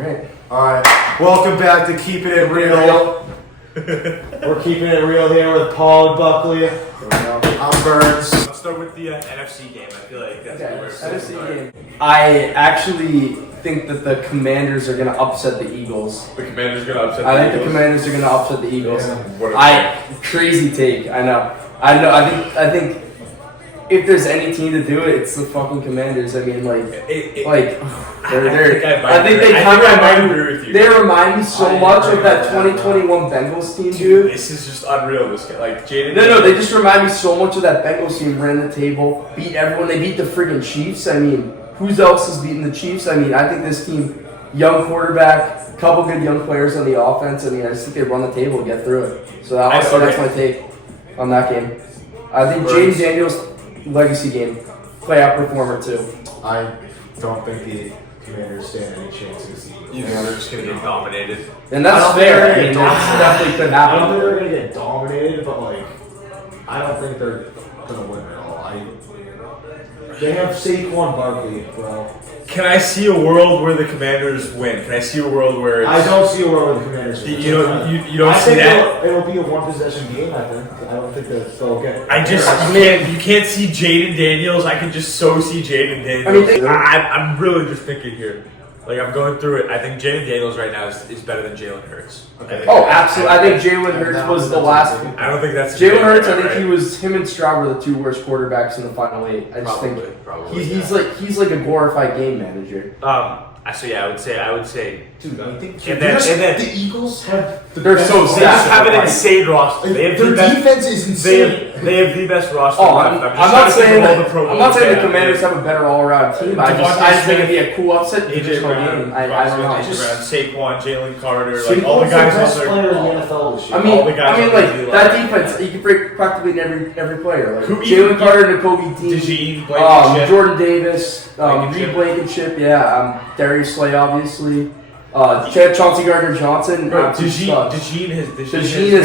Alright. Welcome back to Keeping It Real. We're keeping it real here with Paul and Buckley. I'm Burns. Let's start with the NFC game. I feel like that's where we're NFC game. I actually think that the Commanders are going to upset the Eagles. The Commanders are going to upset I the think Eagles? the Commanders are going to upset the Eagles. Yeah. Crazy take. I know. I think if there's any team to do it, it's the fucking Commanders. I mean, I think they kind of agree with you. They remind me so much of that 2021 Bengals team, dude. This is just unreal. This guy, like Jaden. No, they just remind me so much of that Bengals team. Ran the table, beat everyone. They beat the friggin' Chiefs. I mean, who else is beating the Chiefs? I mean, I think this team, young quarterback, couple good young players on the offense. I mean, I just think they run the table and get through it. So honestly, that's my take on that game. I think Jaden Daniels' legacy game, playoff performer too. I don't think the Commanders stand any chance this season. You think they're just going to get dominated? And that's fair. I mean, that definitely could I don't happen. think they're going to get dominated, but I don't think they're going to win at all. They have Saquon Barkley, bro. Can I see a world where the Commanders win? Can I see a world where it's... I don't see a world where the Commanders win. You don't see that? It'll be a one-possession game, I think. I don't think that they'll get... You can't see Jaden Daniels. I can just so see Jaden Daniels. I'm really just thinking here. Like, I'm going through it. I think Jaden Daniels right now is better than Jalen Hurts. Okay. Oh, absolutely. I think Jalen Hurts was the last. I don't think that's... Jalen Hurts, I think him and Stroud were the two worst quarterbacks in the final eight. I just think he's like a glorified game manager. I would say. Dude, I think And then the Eagles have the They're best so They just have an insane roster. Their defense is insane. They have the best roster. Oh, left. I'm not saying all the Pro I'm not saying the Bowls Commanders have a better all-around team. I just think it'd be a cool upset. AJ Brown, I don't know. Saquon, Jalen Carter, Saquon's all the guys the best on player in there. the NFL this year. That defense, you can break practically every player. Like Who Jalen Carter, Nakobe Dean, Jordan Davis, Reed Blankenship, Darius Slay, obviously. Chauncey Gardner-Johnson. DeJean has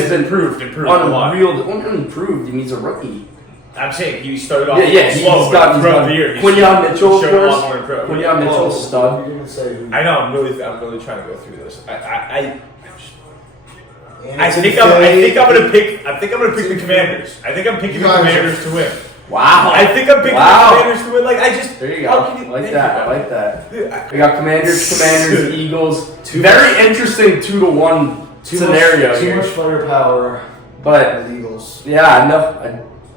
been improved a lot. Unimproved. He's a rookie. I'm saying he started off he's slow, got throughout the year. Quinyon Mitchell, of showed a lot course. more improvement. Quinyon Mitchell's stud. I know. I'm really trying to go through this. I think I'm gonna pick the Commanders. I think I'm picking the Commanders to win. Wow. I think I'm picking the Commanders to win. There you go. I like that. We got Commanders, Eagles. Very interesting 2-1 scenario Too here. much firepower. But the Eagles. Yeah, enough.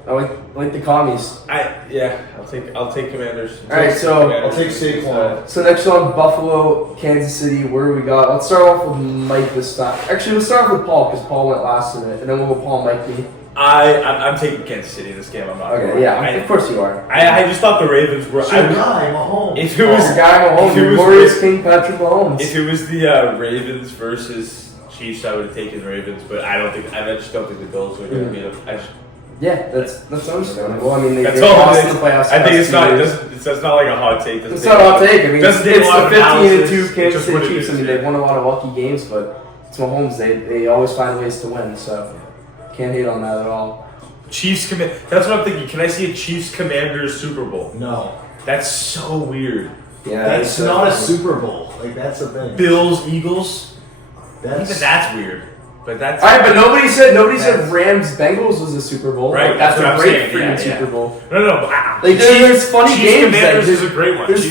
I like the commies. I'll take Commanders. All right, so I'll take Saquon. So next on Buffalo, Kansas City. Where do we got? Let's start off with Mike this time. Actually, let's start off with Paul because Paul went last in it, and then we'll go Paul, Mike, me. I'm taking Kansas City in this game. I'm not. Okay, yeah, of course you are. I just thought the Ravens were. Your guy, Mahomes. If it was your guy Mahomes, glorious King Patrick Mahomes. If it was the Ravens versus Chiefs, I would have taken the Ravens, but I just don't think the Bills are going to beat them. Yeah, that's understandable. I mean, that's they all lost in the playoffs. I think it's not. It's not like a hot take. It's not a hot take. I mean, it's the 15-2 Kansas City City Chiefs. I mean, they've won a lot of lucky games, but it's Mahomes. They always find ways to win. So can't hate on that at all. Chiefs That's what I'm thinking. Can I see a Chiefs Commanders Super Bowl? No. That's so weird. Yeah, that's not a Super Bowl. Like that's the thing. Bills Eagles. Even that's weird. But that's all right. But nobody said Rams Bengals was a Super Bowl. Right. Like, that's a great freaking Super Bowl. No. There's funny Chiefs games. Commanders is a great one. There's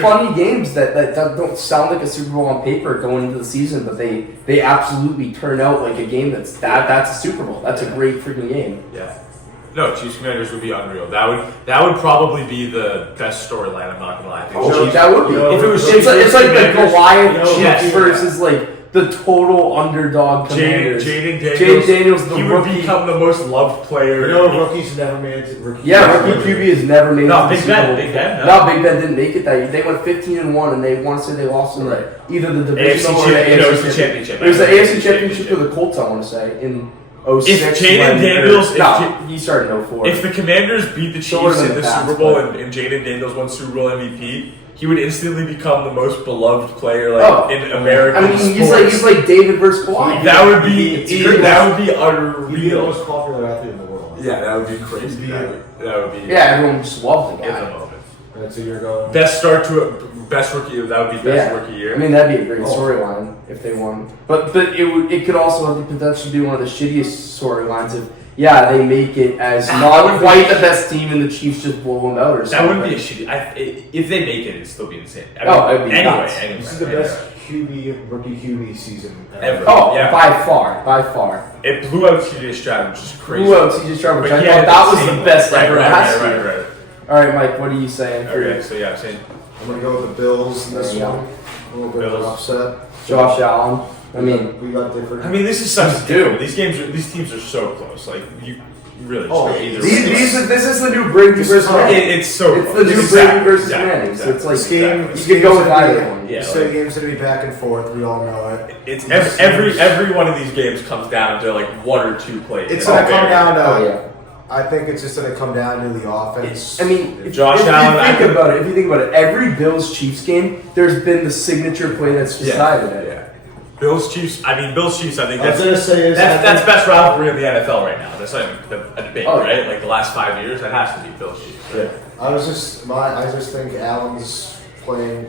funny games that don't sound like a Super Bowl on paper going into the season, but they absolutely turn out like a game that's a Super Bowl. That's a great freaking game. Yeah. No, Chiefs Commanders would be unreal. That would probably be the best storyline. I'm not gonna lie. That would be. If it was it's like the Goliath Chiefs versus like the total underdog Commanders. Jaden Daniels, he would become the most loved player. Rookies never made it. Rookie QB has never made it. No, Big Ben. No, Big Ben didn't make it that year. They went 15-1, and they want to say they lost in either the divisional or the AFC Championship. It was the AFC Championship or the Colts, I want to say, in 06. If Jaden Daniels... he started in 04. If the Commanders beat the Chiefs in the Super Bowl and Jaden Daniels won Super Bowl MVP, he would instantly become the most beloved player in American sports. He's like David versus Kawhi. That would be unreal. He'd be the most popular athlete in the world. Yeah, that would be crazy. That would be. Yeah, everyone just loved the guy. In the moment. That's a year going. Best start to a best rookie. That would be best rookie year. I mean, that'd be a great storyline if they won. But it could also have the potential to be one of the shittiest storylines if they make it as not quite the best team and the Chiefs just blow them out or something. That wouldn't be a shitty. If they make it, it'd still be insane. I mean, it'd be nuts. Anyway, This is the best rookie QB season ever. Oh, yeah. By far. It blew out CJ Stroud, which is crazy. Blew out CJ Stroud, which But I thought that was the best ever last year. Right. All right, Mike, what are you saying? Okay, so I'm saying I'm going to go with the Bills in this Yeah. one. A little bit of an upset. Josh Allen. I mean, we got different. I mean, this is such a deal. These teams are so close. Like you really. Either this is the new Brady versus Manning. It's so. It's the new Brady versus Manning. So it's like this game. You could go with either one. Yeah, the game's gonna be back and forth. We all know it. It's every one of these games comes down to like one or two plays. It's gonna come down to. Oh, yeah. I think it's just going to come down to the offense. I mean, if Allen, you think about it, every Bills-Chiefs game, there's been the signature play that's decided it. Yeah. Bills-Chiefs. I think that's best rivalry in the NFL right now. That's like a debate, right? Like the last 5 years, that has to be Bills-Chiefs. Right? Yeah. I just think Allen's playing.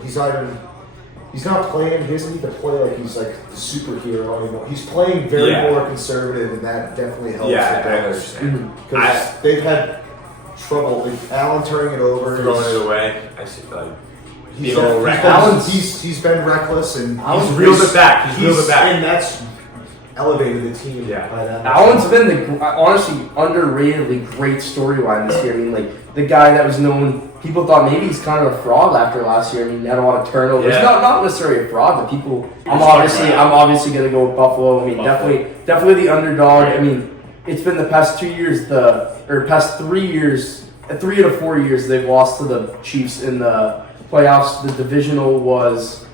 He's not playing. He doesn't need to play like he's like the superhero anymore. He's playing very more conservative, and that definitely helps the Bills. Because they've had trouble. Like, Allen turning it over, throwing it away. I see. Like he's been reckless, and he's reeled it back. And that's elevated the team. Yeah. By that Allen's been the honestly underratedly great storyline this year. I mean, like the guy that was known. People thought maybe he's kind of a fraud after last year. I mean, he had a lot of turnovers. Yeah. Not necessarily a fraud, but people. I'm obviously going to go with Buffalo. I mean, definitely the underdog. I mean, it's been the past 2 years, past 3 years, 3 out of 4 years they've lost to the Chiefs in the playoffs. The divisional was.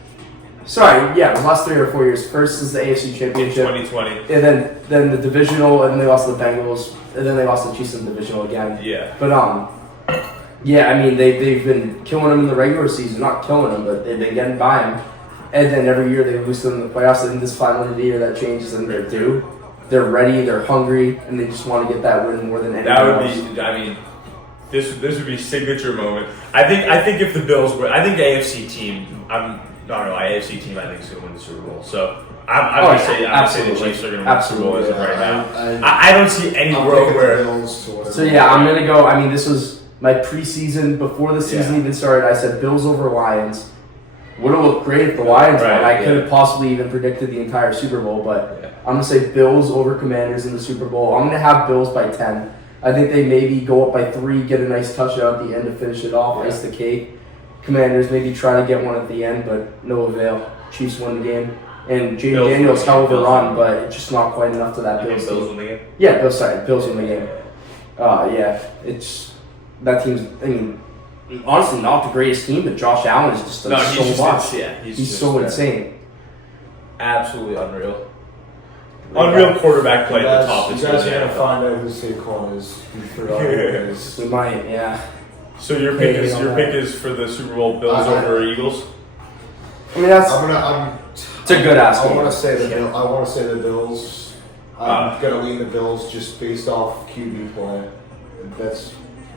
Sorry, yeah, the last 3 or 4 years. First is the AFC Championship, 2020, and then the divisional, and they lost to the Bengals, and then they lost to the Chiefs in the divisional again. Yeah, but yeah, I mean they've been killing them in the regular season, not killing them, but they've been getting by them, and then every year they lose them in the playoffs. And this final of the year that changes, and they're due. They're ready, they're hungry, and they just want to get that win more than anything else. I mean. This would be a signature moment. I think if the Bills were, I think the AFC team. AFC team. I think is going to win the Super Bowl. So I'm going to say the Chiefs are going to win the Super Bowl as of right now. I don't see any world where. So yeah, I'm going to go. I mean, this was my preseason before the season even started. I said Bills over Lions. Would have looked great if the Lions won. I could have possibly even predicted the entire Super Bowl, but I'm going to say Bills over Commanders in the Super Bowl. I'm going to have Bills by 10. I think they maybe go up by 3, get a nice touchdown at the end to finish it off, ice the cake. Commanders maybe try to get one at the end, but no avail. Chiefs win the game. And Jaden Daniels hell of a run, but it's just not quite enough to that Bills team. Bills win the game? Yeah, Bills win the game. It's that team's, I mean, honestly not the greatest team, but Josh Allen is just so much. He's so insane. Absolutely unreal. Unreal quarterback play at the top. You guys are going to find out who Saquon is. We might, yeah. So your pick is for the Super Bowl Bills over Eagles? I mean, it's a good ask. I want to say the Bills. I'm going to lean the Bills just based off QB play.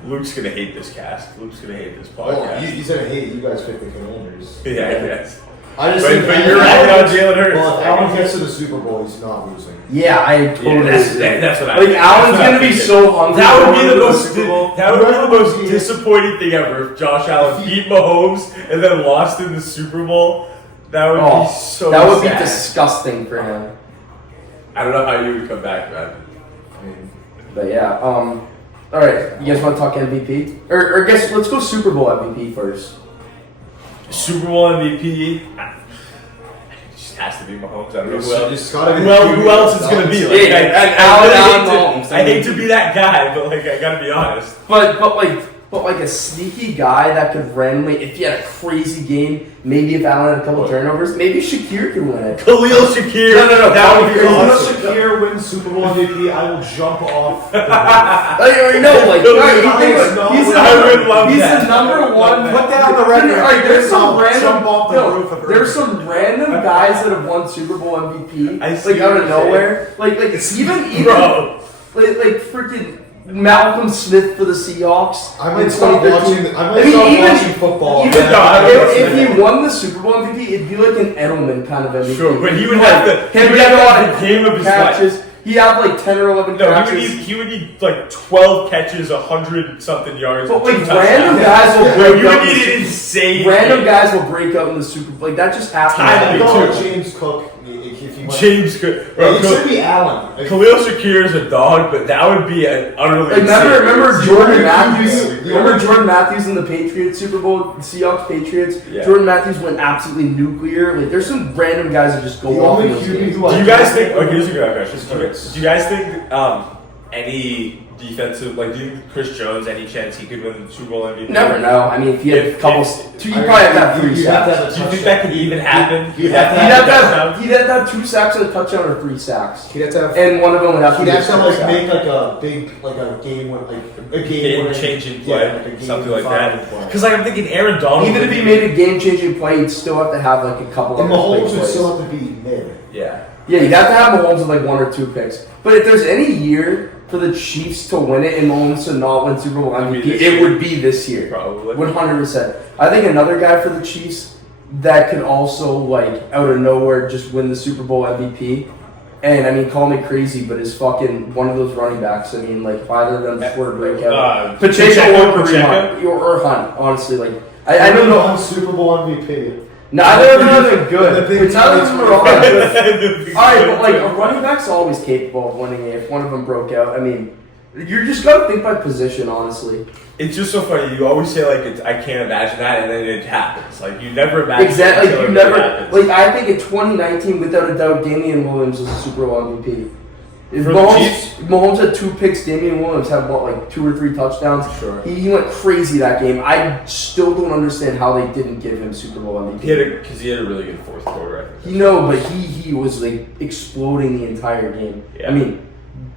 Luke's going to hate this cast. Luke's going to hate this podcast. He's going to hate you guys pick the Commanders. Yeah, yes. But you're right on Jalen Hurts. Well, if Allen gets to the Super Bowl, he's not losing. Yeah, I totally that's what I like. Allen's gonna be so hungry. That would be the most disappointing thing ever. If Josh Allen beat Mahomes and then lost in the Super Bowl, that would be so. That would be disgusting for him. I don't know how you would come back, man. But yeah, all right. You guys want to talk MVP? Or I guess let's go Super Bowl MVP first. Super Bowl MVP. It just has to be Mahomes. I don't know who else it's gonna be. Like, I hate to be that guy, but like I gotta be honest. But like a sneaky guy that could randomly, if he had a crazy game, maybe if Allen had a couple turnovers, maybe Shakir could win it. Khalil Shakir. No. That would be awesome. If Shakir wins Super Bowl MVP, I will jump off. I already know, like, he's the number one. Put that on the record. Like, there's some jump off the roof of there's some random guys that have won Super Bowl MVP, like out of nowhere. Like even bro. Like freaking Malcolm Smith for the Seahawks. I might stop watching football. If he won the Super Bowl MVP, it'd be like an Edelman kind of MVP. Sure, but he would have the game of his catches. life. He had like 10 or 11 catches. He would need like 12 catches, 100-something yards. But like random guys will break you up. would need an insane. Random guys will break up in the Super Bowl. Like that just happens. I know James Cook. James Cook. It should be Allen. Khalil Shakir is a dog, but that would be an utterly remember Jordan Matthews? Remember Jordan Matthews in the Patriots Super Bowl, Seahawks Patriots? Yeah. Jordan Matthews went absolutely nuclear. Like there's some random guys that just go off in those games. Do you guys think? Oh, here's a good question. Do you guys think any defensive, like, do you think Chris Jones, any chance he could win the Super Bowl MVP? Never know. I mean, if he had a couple, you probably have to have 3 sacks. Do you think that could even happen? He'd have to have 2 sacks and a touchdown or 3 sacks. He'd have to have, and one of them would have to. He'd have to like make like a big, like a game changing play, something like that. Because like I'm thinking Aaron Donald. Even if he made a game changing play, he'd still have to have like a couple. And Mahomes would still have to be mid. Yeah. Yeah, you'd have to have Mahomes with like 1 or 2 picks. But if there's any year for the Chiefs to win it and Mahomes to not win Super Bowl MVP, it would be this year. Probably. 100%. I think another guy for the Chiefs that could also, like, out of nowhere just win the Super Bowl MVP. And, I mean, call me crazy, but is fucking one of those running backs. I mean, like, if either of them scored a breakout. Pacheco or Hunt, honestly. Like, I don't know. Super Bowl MVP. Neither of them are good. Neither of them are all good. Alright, but like a running back's always capable of winning it if one of them broke out. I mean, you're just gotta think by position, honestly. It's just so funny. You always say like, I can't imagine that, and then it happens. Like you never imagine. Exactly. Like, you never. Like I think in 2019, without a doubt, Damian Williams was the Super Bowl MVP. If Mahomes had 2 picks, Damian Williams had what, like 2 or 3 touchdowns. Sure. He went crazy that game. I still don't understand how they didn't give him Super Bowl MVP. Because he had a really good fourth quarter. But he was like exploding the entire game. Yeah. I mean,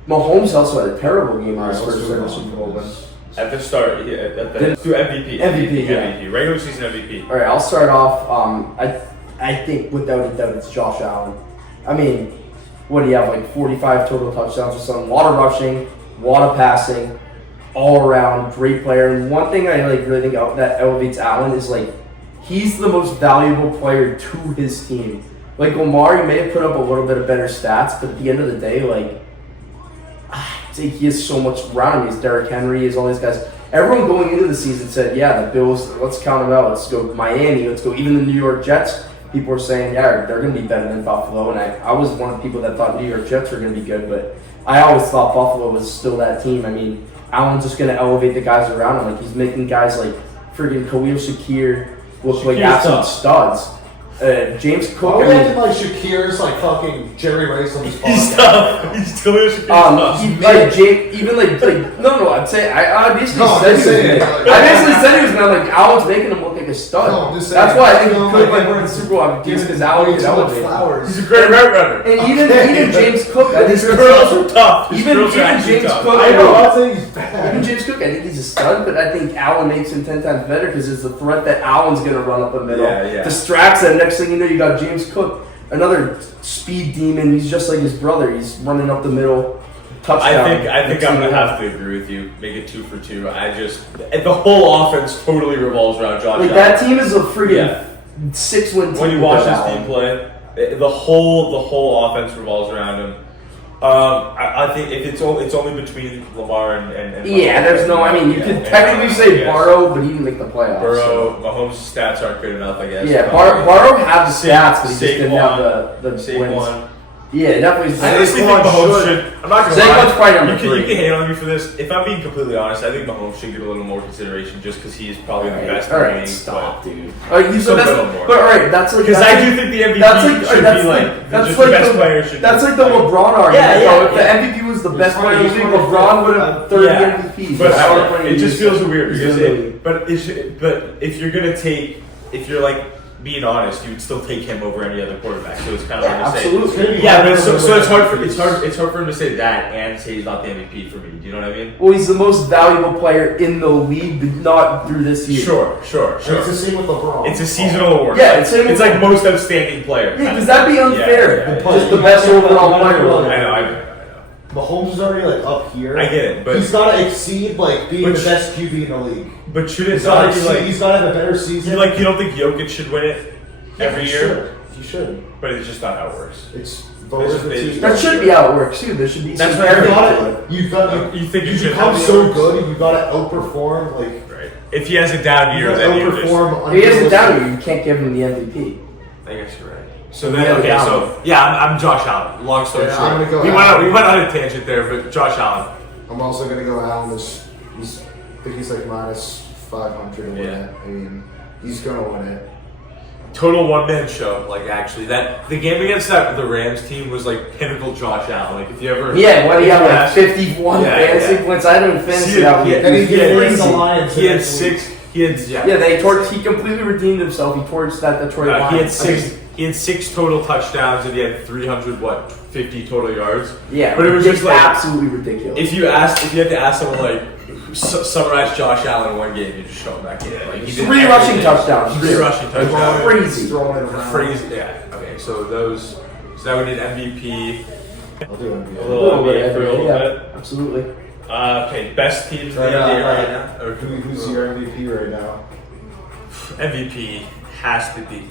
Mahomes also had a terrible game in his first ever Super Bowl win. At the start, yeah. MVP, regular season MVP. All right, I'll start off. I think without a doubt it's Josh Allen. I mean, what do you have, like 45 total touchdowns or something? A lot of rushing, a lot of passing, all around, great player. And one thing I like really think that elevates Allen is like he's the most valuable player to his team. Like Lamar, he may have put up a little bit of better stats, but at the end of the day, like I think he has so much around him. He's Derrick Henry, he's all these guys. Everyone going into the season said, yeah, the Bills, let's count them out. Let's go Miami, let's go even the New York Jets. People were saying, yeah, they're going to be better than Buffalo. And I was one of the people that thought New York Jets were going to be good. But I always thought Buffalo was still that team. I mean, Allen's just going to elevate the guys around him. Like, he's making guys like friggin' Khalil Shakir look like absolute studs. James Cook. Oh, yeah, like Shakir's like fucking Jerry Rice on his podcast. He's Khalil Shakir's no. I'd say I basically said he was gonna like Allen's making him look like a stud. No, I'm just saying. That's why I think he could like win the Super Bowl because Allen gets elevated. He's a great route runner. And even James Cook, I think his girls are tough. Even James Cook, I know. I think he's bad. Even James Cook, I think he's a stud, but I think Allen makes him 10 times better because it's the threat that Allen's gonna run up the middle, distracts them. Next thing you know, you got James Cook, another speed demon. He's just like his brother. He's running up the middle. Touchdown. I think I'm gonna have to agree with you. Make it 2 for 2. The whole offense totally revolves around Josh Allen. That team is a freaking 6-win team. When you watch this team play, the whole offense revolves around him. I think if it's only between Lamar and there's no. I mean, you could technically say Burrow, but he didn't make the playoffs. Mahomes' stats aren't good enough, I guess. Yeah, Burrow had the stats, but he just didn't have the wins. Yeah, definitely. I honestly think Mahomes should. I'm not going to lie. Probably number 3. You can hate on me for this. If I'm being completely honest, I think Mahomes should get a little more consideration just because he is probably the best. All right, stop, dude. He's the best. But all right, that's like because I do think the MVP should be like the best player. That's like the LeBron argument. If the MVP was the best player, you think LeBron would have 30 MVPs. But it just feels weird because if you're gonna take being honest, you would still take him over any other quarterback. So it's kind of hard to say. Absolutely. Yeah, but so it's hard for him to say that and say he's not the MVP for me. Do you know what I mean? Well, he's the most valuable player in the league, but not through this year. Sure. It's the same with LeBron. It's a seasonal award. Yeah, it's like most outstanding player. Yeah, because that'd be unfair. Just the best overall player. I know. Mahomes is already like up here. I get it, but he's got to exceed like being the best QB in the league. But should it He's not got be like he's got to have a better season. you don't think Jokic should win it every year? He should. But it's just not how it works. It's voters. That should be how it works too. There should be. That's some what parity. You think you should become so good, you got to outperform. Like right. If he has a down year, then if he has a down year, you can't give him the MVP. I guess you're right. So then, I'm Josh Allen. Long story short, I'm gonna go we went on a tangent there, but Josh Allen. I'm also gonna go Allen. I think he's like minus 500 to win it. I mean, he's gonna win it. Total one-man show. Like actually, the game against the Rams team was like pinnacle Josh Allen. Like if you ever he had like 51 fantasy points. I don't fantasy that week. And the Lions. He had 6. He completely redeemed himself. He torched that Detroit Lions. He had 6 total touchdowns and he had 350 total yards. Yeah, but it was just like absolutely ridiculous. If you had to ask someone like summarize Josh Allen in one game, you just show him back in. Like he did 3 rushing touchdowns. 3 rushing touchdowns. Crazy. Yeah. Okay, so that would need MVP. I'll do MVP. A little MVP for a little bit. Absolutely. Okay, best teams in the NBA right now. Or who's your MVP right now? MVP has to be.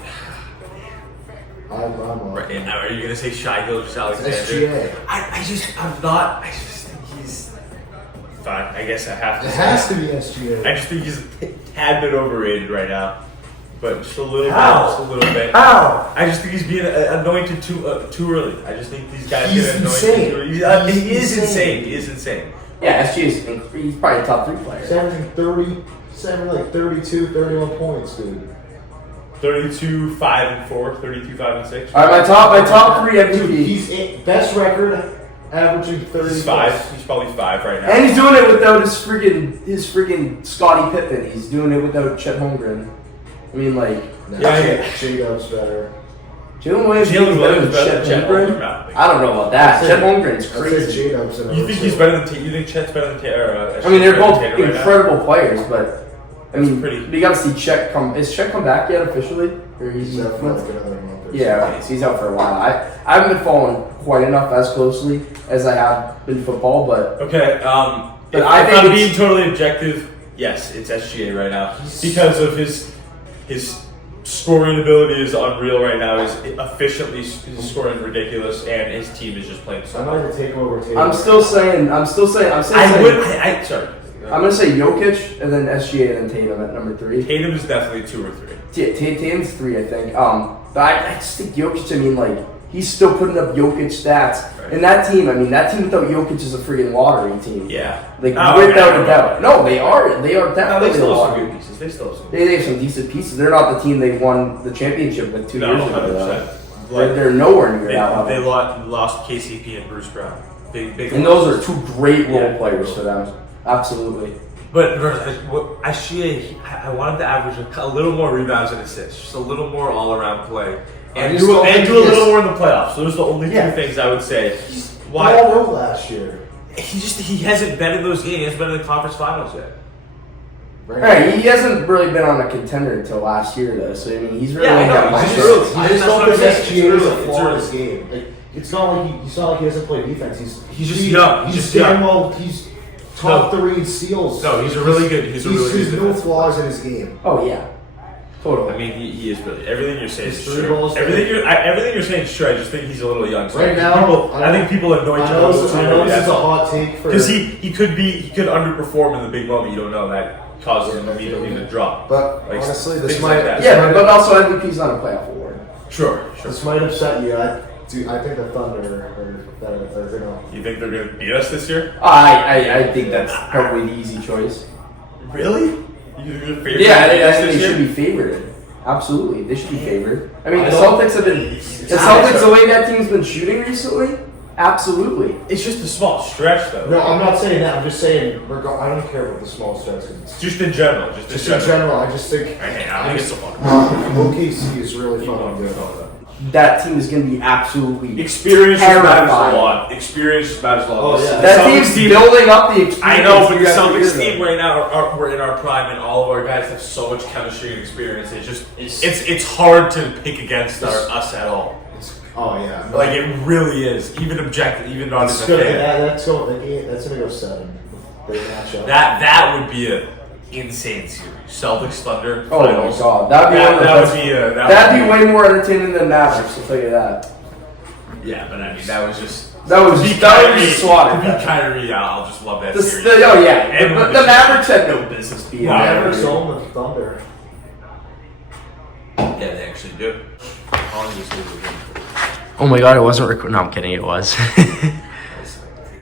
I'm right now, are you gonna say Shai Gilgeous-Alexander? SGA. I just think he's fine. I guess I have to. It has to be SGA. I just think he's a tad bit overrated right now, but just a little bit. How? I just think he's being anointed too early. I just think these guys he's get anointed insane. too early. He is insane. He is insane. Yeah, he's probably a top 3 player. He's averaging 32, 31 points, dude. 32, 5 and 4, 32, 5 and 6. All right, my top 3 MVP. Dude, he's best record, averaging 30. He's 5. He's probably 5 right now. And he's doing it without his freaking Scottie Pippen. He's doing it without Chet Holmgren. I mean, like, J-Dub's better. Jalen Williams is better than Chet Holmgren. I don't know about that. Chet Holmgren's crazy. You think he's better than? You think Chet's better than Taylor? I mean, they're both incredible players, but. I mean, pretty. You got to see Chet come. Is Chet come back yet officially? Or he's out for like another month. Yeah, so he's out for a while. I haven't been following quite enough as closely as I have in football, but okay. But if I'm being totally objective, yes, it's SGA right now because of his scoring ability is unreal right now. He's efficiently scoring ridiculous, and his team is just playing so. I'm not gonna take over Taylor. I'm saying. Sorry. I'm going to say Jokic, and then SGA, and then Tatum at number 3. Tatum is definitely 2 or 3. Yeah, Tatum's 3, I think. But I just think Jokic, I mean, like, he's still putting up Jokic stats. Right. And that team without Jokic is a freaking lottery team. Yeah. Like, without a doubt. No, they are. They are definitely they still have some good pieces. They have some decent pieces. They're not the team they won the championship with 2 years ago. 100%. They're nowhere near that level. They lost KCP and Bruce Brown. Big and those are 2 great role players for them. Absolutely. But I wanted to average a little more rebounds and assists, just a little more all-around play, and do a little more in the playoffs. Those are the only 2 things I would say. Why all over last year? He hasn't been in those games. He hasn't been in the conference finals yet. Right. He hasn't really been on a contender until last year, though. So I mean, he's really I just don't think SGA is a flaw in his game. Like, it's not like he doesn't play defense. He's just young. He's damn well. He's top 3 in steals. No, he's a really good. He's no flaws in his game. Oh yeah, totally. I mean, he is really everything you're saying is true. Everything you're saying is true. I just think he's a little young. So right now, I think people anoint him. I know this is a hot take because he could underperform in the big moment. You don't know that causes him immediately to drop. But like, honestly, this might but also MVP's not a playoff award. Sure. This might upset you. I think the Thunder are gonna. You think they're gonna beat us this year? I think that's probably the easy choice. Really? You think they're yeah, I think they should be favored. Absolutely, they should be favored. I mean, the Celtics have been. The Celtics, the way that team's been shooting recently, absolutely. It's just a small stretch, though. No, I'm not saying that. I'm just saying I don't care about the small stretch. Just in general. Just in general. I just think. I think it's a fun. OKC is really fun to do. That team is going to be absolutely experience matters a lot. Experience matters a lot. Oh, yeah. That team's building up the experience. I know, but the Celtics team right now we're in our prime, and all of our guys have so much chemistry and experience. It's hard to pick against us at all. Oh yeah, Like it really is. Even objective, even on that's his gonna, opinion. that's gonna go 7. They match up. That would be a insane series. Celtics Thunder. Oh Finals. my god, that'd be one of the best. That'd be way more entertaining than Mavericks. I'll tell you that. Yeah, but I mean that was just. That was just swatted. To be Kyrie, I'll just love that series. Oh yeah, but the Mavericks had no business being. The Mavericks own the Thunder. Yeah, they actually do. Oh my god, it wasn't recording. No, I'm kidding. It was.